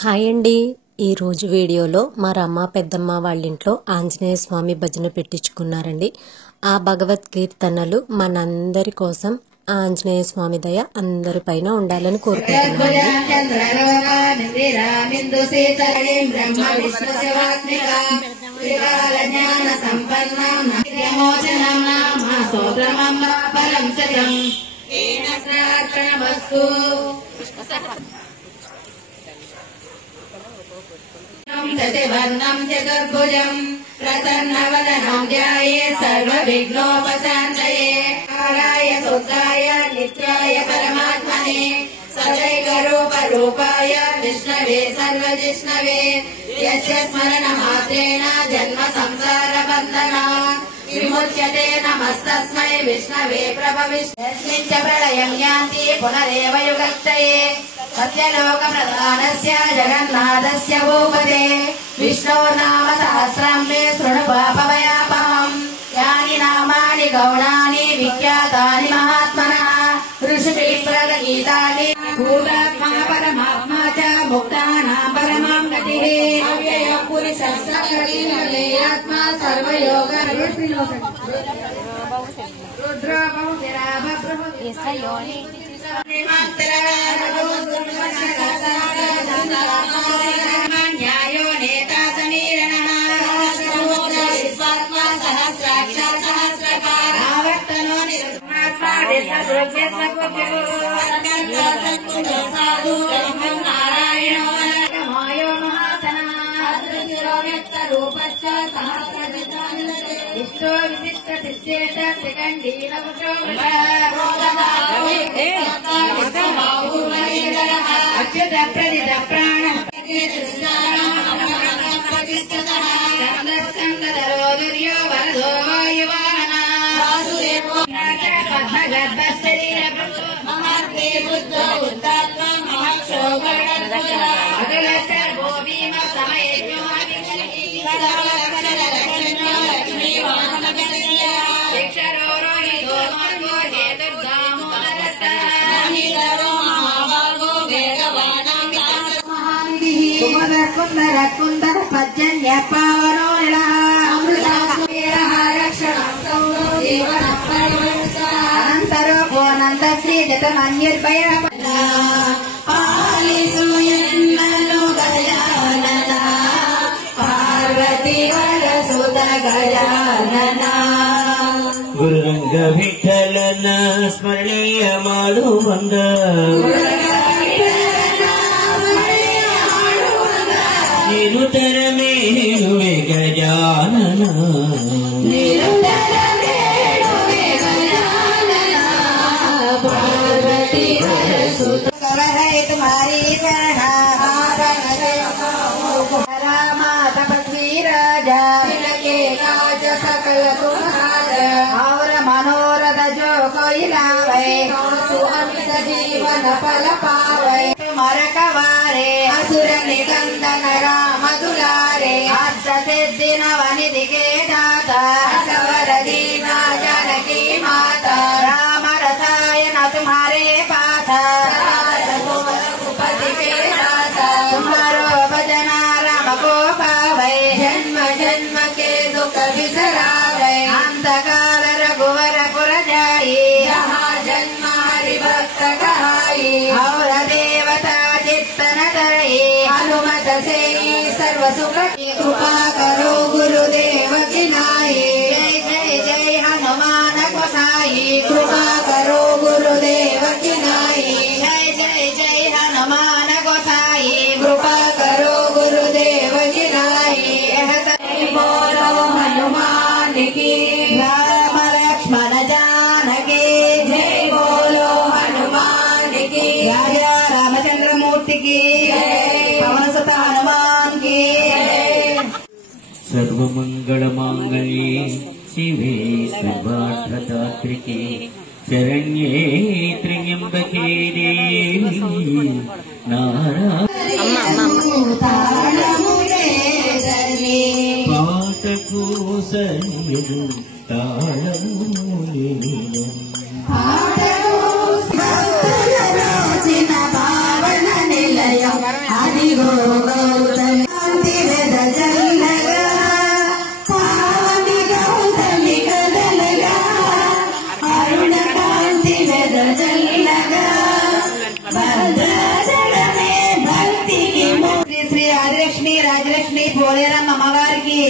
Hi అండి, ఈరోజు వీడియోలో మా రమ్మ పెద్దమ్మ వాళ్ళ ఇంట్లో ఆంజనేయ స్వామి భజన పెట్టించుకున్నారండి. ఆ భగవత్ కీర్తనలు మనందరి కోసం ఆంజనేయ స్వామి దయ అందరిపైన ఉండాలని కోరుకుంటున్నాను. शशिवर्णं चतुर्भुजं प्रसन्नवदनं ध्यायेत् सर्वविघ्नोपशान्तये कालाय शुद्धाय नित्याय परमात्मने सदैकरूपरूपाय विष्णवे सर्वजिष्णवे यस्य स्मरणमात्रेण जन्म संसारबन्धना विमुच्यते नमस्तस्मै विष्णवे प्रभविष्यस्मिन् च प्रलयं यान्ति पुनरेव युगत्तये सत्यलोकप्रधानस्य जगन्नाथस्य भूपते विष्णोर्नाम सहस्रं मे शृणु पापभयापहम् यानि नामानि गौणानि विख्यातानि महात्मनः ऋषिभिः प्रगीतानि भूतात्मा परमात्मा च मुक्तानां परमां गतिः अव्ययो पुरुषस्यात्मा सर्वयोग रुद्रो बहुतिराभद्रयोनि न्यायो नेता समीरणः सहस्राक्षा सहस्रकारावर्तनो नारायणो मायो महासनारूपश्च सहस्रविष्टो विशिष्टसिद्धेश त्रिकण्डीनपुत्रो अच्युत प्रदित प्राण चन्द्रस्कन्दधरो दुर्यो वरदो वायुवाहना महात्मे बुद्धो उद्धात्मा महाक्षोभगणस्य भूमिम समयज्ञो अक्षरो रोहितो मर्गो हेतुर्गामो कुंदर कुंदर पज्जन्य पावनो अनंतरो भोनंद श्री जतमन्युर्भय पालिसुयन्ननु गजानना पार्वती वरसुत गजानना गुरुरंग विठ्ठलನ ಸ್ಮರಣೆಯ ಮಾಡುವಂದ ನಿರುತರ ಮೇಲುವೆ ಗಜಾನನ पार्वती वरसुत है तुम्हारी शरण माता पृथ्वी राजा के काज सकल तुम्हार और मनोरथ जो कोई लावे सुअमित जीवन फल पावे तुमर कवारे असुर निकंदन राम दुलारे हर्ष सिद्धि नवनिधि के दाता सवर दीना जानकी माता राम रसायन तुम्हारे पाथा रघुपति के दासा तुम्हारो भजना राम को पावे जन्म जन्म के दुख बिसरावे अंधकार रघुवर पुर जाई जहाँ जन्म हरि भक्त कहाई और देवता चित्तन तरई हनुमत से सर्व सुख कृपा करो गुरुदेव की नाई जय जय जय हनुमान गोसाई कृपा करो गुरुदेव की नाई जय जय जय हनुमान गोसाई कृपा करो गुरुदेव की नाई बोलो हनुमान की राम लक्ष्मण जानकी जय बोलो हनुमान की राजा रामचंद्र मूर्ति की पवन सुत हनुमान की सर्वमंगल मांगल्ये शिवे सर्वार्थदात्रिके शरण्ये त्र्यंबके देवी पाठकोसनिधु ताळमूलेन पावन निलय हरिगो కాంతి వెదజల్లగా పావని గౌతమి కదలగా అరుణ కాంతి వెదజల్లగా భద్రాచలమే భక్తికి శ్రీ శ్రీ ఆదిలక్ష్మి రాజలక్ష్మి పోలేరమ్మ అమ్మవారికి